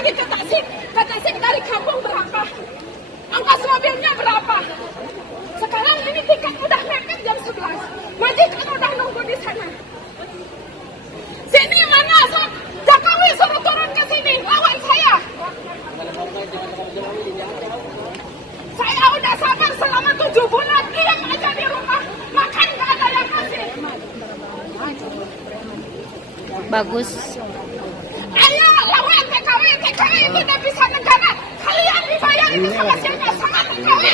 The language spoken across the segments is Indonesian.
lagi ke Tasik. Ke Tasik dari kampung berapa? Ongkos mobilnya berapa? Sekarang ini tiket udah mepet jam 11. Majikan udah nunggu di sana. Sini mana? Jokowi suruh turun ke sini, lawan saya. Saya udah sabar selama 7 bulan, diam aja di rumah. Makan gak ada yang kasih. Bagus. Ayo lawan TKW itu udah bisa negara. Kalian dibayar itu sama siapa? Sama TKW.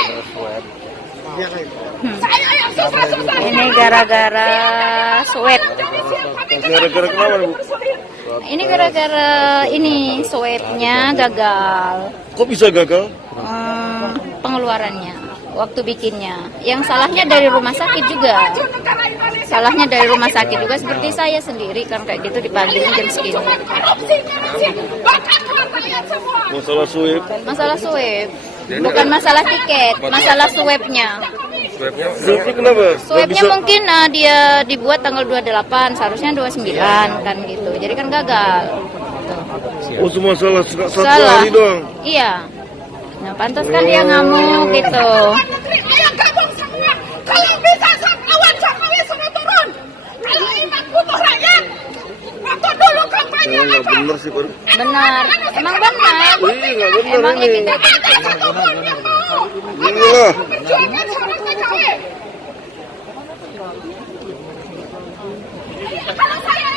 Saya yang susah-susah. Ini gara-gara swab. Gara-gara kenapa, Bu? Ini gara-gara ini swabnya gagal. Kok bisa gagal? Pengeluarannya waktu bikinnya. Yang salahnya dari rumah sakit juga. Salahnya dari rumah sakit juga, seperti saya sendiri kan kayak gitu dipanggilin jam segini. Masalah swab. Masalah swab. Bukan masalah tiket, masalah swabnya. Swabnya kenapa? Swabnya mungkin dia dibuat tanggal 28, seharusnya 29 kan gitu. Jadi kan gagal. Oh, cuma salah satu Salah. hari doang. Iya. Nah, pantas kan dia ngamuk gitu. Ayo gabung semua. Kalau bisa lawan Jokowi suruh turun. Kalau emang butuh rakyat. Waktu dulu kampanye Nggak apa? bener sih, Pak. Benar. Emang benar. Iya, nggak bener Emangnya ini. kita Ada satu pun yang mau. Inilah. Perjuangan seorang TKW. Kalau saya